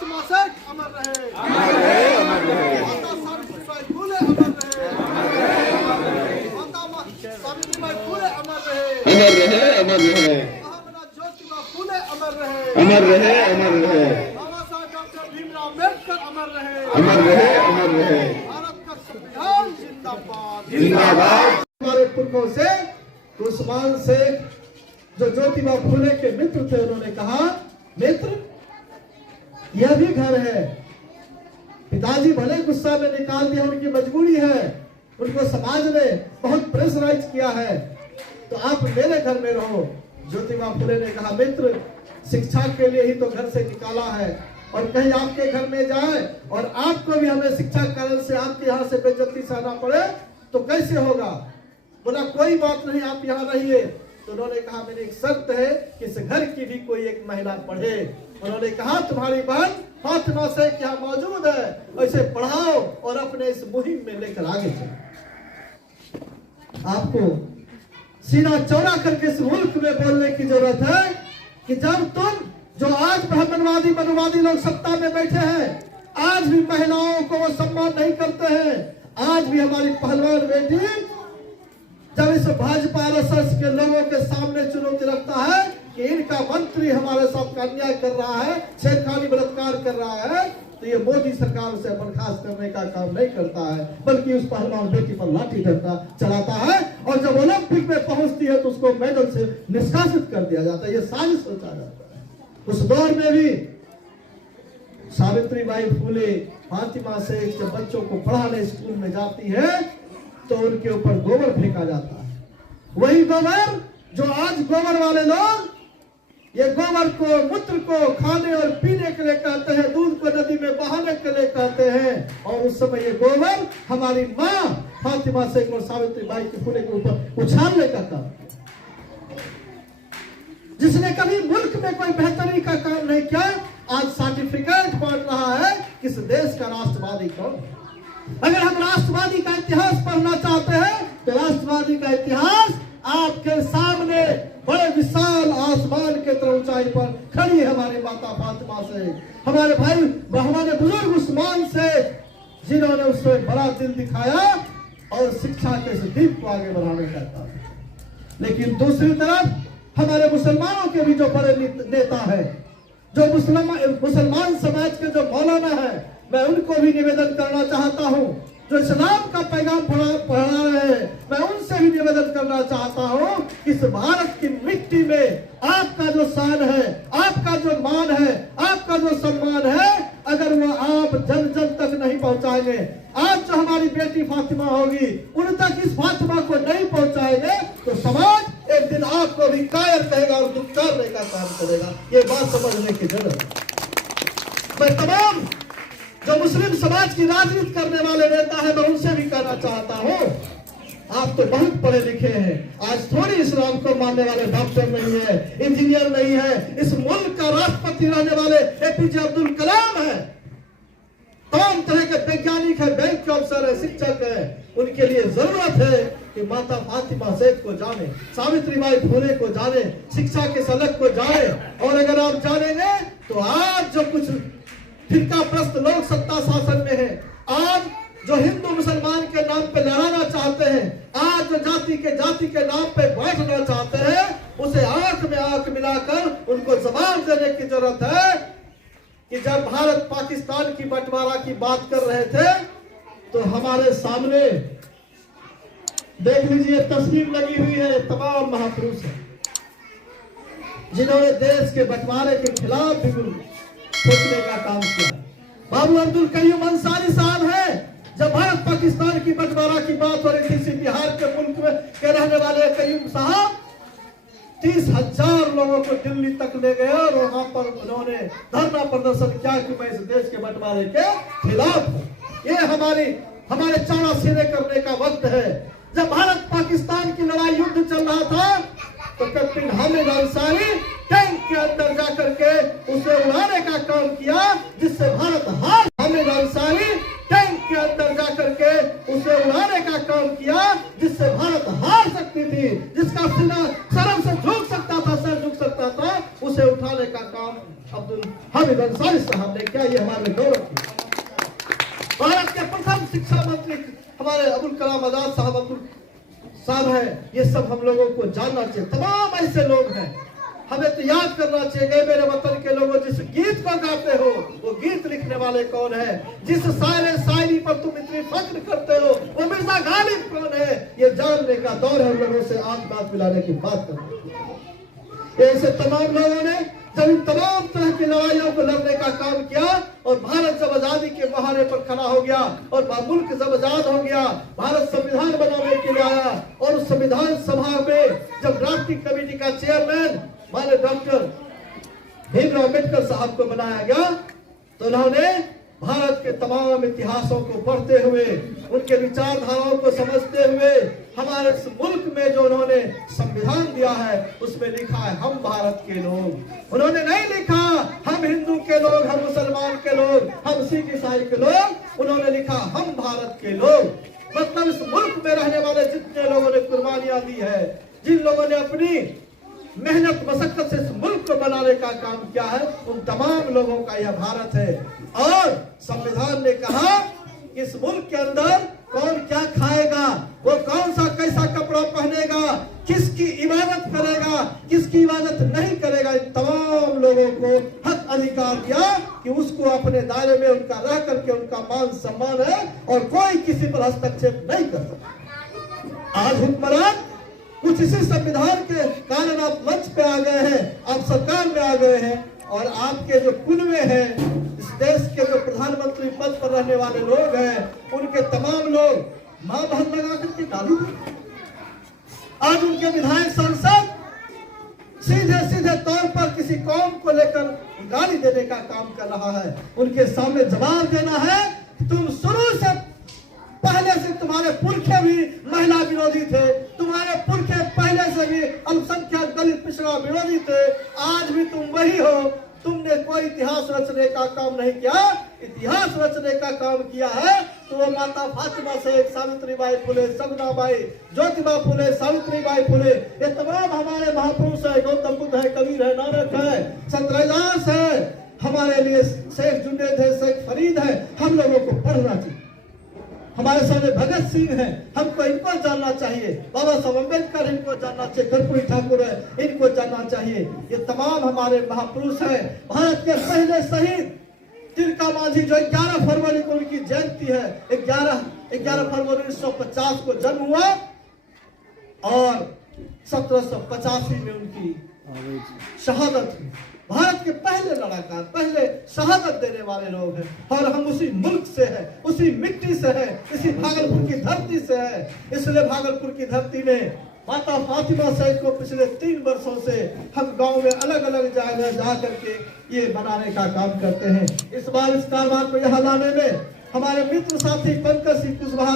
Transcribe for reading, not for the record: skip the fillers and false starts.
फातिमा शेख अमर रहे, माता सावित्रीबाई फुले अमर रहे, माता सावित्रीबाई फुले अमर रहे, महामना ज्योतिबा फुले अमर रहे, बाबा साहब डॉक्टर भीमराव अम्बेडकर अमर रहे, भारत का संविधान जिंदाबाद। हमारे पुरखों से उस्मान शेख जो ज्योतिबा फुले के मित्र थे, उन्होंने कहा मित्र यह भी घर है, पिताजी भले गुस्सा में निकाल दिया, उनकी मजबूरी है, उनको समाज ने बहुत प्रेशराइज किया है, तो आप मेरे घर में रहो। ज्योतिबा फुले ने कहा मित्र शिक्षा के लिए ही तो घर से निकाला है, और कहीं आपके घर में जाए और आपको भी हमें शिक्षा कारण से आपके यहाँ से बेइज्जती सहना पड़े तो कैसे होगा। बोला कोई बात नहीं, आप यहाँ रहिए। तो उन्होंने कहा मेरी एक शर्त है कि इस घर की भी कोई एक महिला पढ़े। उन्होंने कहा तुम्हारी बहन फातिमा शेख यहाँ मौजूद है, ऐसे पढ़ाओ और अपने इस मुहिम में लेकर आगे चलो। आपको सीना चौड़ा करके इस मुल्क में बोलने की जरूरत है कि जब तुम जो आज ब्राह्मणवादी मनुवादी लोग सत्ता में बैठे हैं, आज भी महिलाओं को वो सम्मान नहीं करते हैं। आज भी हमारी पहलवान बेटी जब इस भाजपा आरएसएस के लोगों के सामने चुनौती रखता है कि इनका मंत्री हमारे साथ अन्याय कर रहा है, छेड़खानी बलात्कार कर रहा है, तो ये मोदी सरकार से बर्खास्त करने का काम नहीं करता है, बल्कि उस पहलवान बेटी पर लाठी डंडा चलाता है, और जब ओलंपिक में पहुंचती है तो उसको मेडल से निष्कासित कर दिया जाता है। ये साजिश सोचा जाता है। उस दौर में भी सावित्रीबाई फुले फातिमा शेख जब बच्चों को पढ़ाने स्कूल में जाती है तो उनके ऊपर गोबर फेंका जाता है। वही गोबर जो आज गोबर वाले लोग ये गोबर को मूत्र को खाने और पीने के लिए कहते हैं, दूध को नदी में बहाने के लिए कहते हैं, और उस समय ये गोबर हमारी माँ फातिमा शेख और सावित्रीबाई फुले के ऊपर उछालने का काम, जिसने कभी मुल्क में कोई बेहतरी का काम नहीं किया, आज सर्टिफिकेट बांट रहा है किस देश का राष्ट्रवादी कौन। अगर हम राष्ट्रवादी का इतिहास पढ़ना चाहते हैं तो राष्ट्रवादी का इतिहास आपके सामने बड़े विशाल आसमान के तरह ऊंचाई पर खड़ी है हमारी माता फातिमा से, हमारे भाई हमारे बुजुर्ग उस्मान से, जिन्होंने उसमें बड़ा दिल दिखाया और शिक्षा के इस दीप को आगे बढ़ाने का काम। लेकिन दूसरी तरफ हमारे मुसलमानों के भी जो बड़े नेता है, जो मुसलमान समाज के जो मौलाना है, मैं उनको भी निवेदन करना चाहता हूं, जो इस्लाम का पैगाम पढ़ा रहे हैं, मैं उनसे भी निवेदन करना चाहता हूं कि इस भारत की मिट्टी में आपका जो शान है, आपका जो मान है, आपका जो सम्मान है, अगर वो आप जन जन तक नहीं पहुंचाएंगे, आज जो हमारी बेटी फातिमा होगी उन तक इस फातिमा को नहीं पहुंचाएंगे तो समाज एक दिन आपको भी कायर कहेगा और दुत्कारने का काम करेगा। ये बात समझने की जरूरत है। मैं तमाम जो मुस्लिम समाज की राजनीति करने वाले नेता है, मैं उनसे भी कहना चाहता हूं, आप तो बहुत पढ़े लिखे हैं, आज थोड़ी इस्लाम को मानने वाले डॉक्टर नहीं है, इंजीनियर नहीं है, इस मुल्क का राष्ट्रपति रहने वाले एपीजे अब्दुल कलाम है, तमाम तरह के वैज्ञानिक है, बैंक के अफसर है, शिक्षक है। उनके लिए जरूरत है कि माता फातिमा शेख को जाने, सावित्रीबाई फुले को जाने, शिक्षा के सलक को जाने, और अगर आप जानेंगे तो आज जो कुछ फिरका प्रस्त लोग सत्ता शासन में है, आज जो हिंदू मुसलमान के नाम पे लड़ाना चाहते हैं, आज जो जाति के नाम पे बांटना चाहते हैं, उसे आंख में आंख मिलाकर उनको जवाब देने की जरूरत है कि जब भारत पाकिस्तान की बंटवारा की बात कर रहे थे तो हमारे सामने देख लीजिए तस्वीर लगी हुई है, तमाम महापुरुष हैं जिन्होंने देश के बंटवारे के खिलाफ भी सोचने का काम किया। बाबू अब्दुल कयूम अंसारी साहब है, जब भारत पाकिस्तान की बंटवारा की बात हो रही थी, बिहार के मुल्क में के रहने वाले कयूम साहब 30,000 लोगों को दिल्ली तक ले गए और वहां पर उन्होंने धरना प्रदर्शन किया कि मैं इस देश के बंटवारे के खिलाफ हूं। ये हमारे चारा सीने करने का वक्त है। जब भारत पाकिस्तान की लड़ाई युद्ध चल रहा था तो कैप्टन हामिद अंसारी टैंक के अंदर जाकर के उसे उड़ाने का काम किया, जिससे भारत हार। हामिद अंसारी टैंक के अंदर जाकर के उसे उड़ाने का काम किया, जिससे भारत हार सकती थी, जिसका सीना शर्म से झुक सकता था, सर झुक सकता था, उसे उठाने का काम अब्दुल हामिद अंसारी साहब ने किया, ये हमारे गौरव की। भारत के प्रथम शिक्षा मंत्री हमारे अबुल कलाम आजाद साहब है। ये सब हम लोगों को जानना चाहिए। तमाम ऐसे लोग हैं, हमें तो याद करना चाहिए। मेरे वतन के लोगों, जिस गीत को गाते हो वो गीत लिखने वाले कौन है? जिस शायरी पर तुम इतनी फख्र करते हो वो मिर्जा गालिब कौन है? ये जानने का दौर है। लोगों से आंख बात मिलाने की बात करते। ऐसे तमाम लोगों ने जब इन तमाम तरह की लड़ाइयों को लड़ने का काम किया और भारत जब आजादी के बहाने पर खड़ा हो गया और मुल्क जब आजाद हो गया, भारत संविधान बनाने के लिए आया और उस संविधान सभा में जब ड्राफ्टिंग कमेटी का चेयरमैन माननीय डॉक्टर भीमराव अम्बेडकर साहब को बनाया गया, तो उन्होंने भारत के तमाम इतिहासों को पढ़ते हुए, उनके विचारधाराओं को समझते हुए, हमारे इस मुल्क में जो उन्होंने संविधान दिया है उसमें लिखा है हम भारत के लोग। उन्होंने नहीं लिखा हम हिंदू के लोग, हम मुसलमान के लोग, हम सिख ईसाई के लोग। उन्होंने लिखा हम भारत के लोग। मतलब इस मुल्क में रहने वाले जितने लोगों ने कुर्बानियां दी है, जिन लोगों ने अपनी मेहनत मशक्कत से इस मुल्क को बनाने का काम किया है, उन तमाम लोगों का यह भारत है। और संविधान ने कहा कि इस मुल्क के अंदर कौन क्या खाएगा, वो कौन सा कैसा कपड़ा पहनेगा, किसकी इबादत करेगा, किसकी इबादत नहीं करेगा, इन तमाम लोगों को हक अधिकार दिया कि उसको अपने दायरे में उनका रह करके उनका मान सम्मान है और कोई किसी पर हस्तक्षेप नहीं कर सकता। आज हुक्मरान कुछ इसी संविधान के कारण आप मंच पे आ गए हैं, आप सरकार में आ गए हैं और आपके जो कुनवे हैं, इस देश के जो प्रधानमंत्री पद पर रहने वाले लोग हैं, उनके तमाम लोग मां बहन लगा करके गाली देते। आज उनके विधायक सांसद सीधे सीधे तौर पर किसी कौम को लेकर गाली देने का काम कर रहा है। उनके सामने जवाब देना है, तुम शुरू से पहले से तुम्हारे पुरखे भी महिला विरोधी थे, तुम्हारे पुरखे पहले से भी अल्पसंख्यक दलित पिछड़ा विरोधी थे, आज भी तुम वही हो। तुमने कोई इतिहास रचने का काम नहीं किया। इतिहास रचने का काम किया है तो वो माता फातिमा से सावित्रीबाई फुले, सगुनाबाई, ज्योतिबा फुले, सावित्रीबाई फुले, ये तमाम हमारे महापुरुष है। गौतम बुद्ध है, कबीर है, नानक है, संत रविदास है, हमारे लिए शेख जुनैद है, शेख फरीद है। हम लोगों को पढ़ना चाहिए। हमारे सामने भगत सिंह है, हमको इनको जानना चाहिए। बाबा साहब अम्बेडकर इनको जानना चाहिए। कर्पूरी ठाकुर है, इनको जानना चाहिए। ये तमाम हमारे महापुरुष हैं। भारत के पहले शहीद तिलका मांझी जो 11 फरवरी को उनकी जयंती है, 11 फरवरी 1950 को जन्म हुआ और 1785 में उनकी शहादत हुई। भारत के पहले लड़ाका, पहले शहादत देने वाले लोग हैं और हम उसी मुल्क से हैं, उसी मिट्टी से हैं, इसी भागलपुर की धरती से हैं। इसलिए भागलपुर की धरती में माता फातिमा सैयद को पिछले 3 वर्षों से हम गांव में अलग अलग जगह जा करके ये बनाने का काम करते हैं। इस बार इस कारवां को यहाँ लाने में हमारे मित्र साथी पंकज सिंह कुशवाहा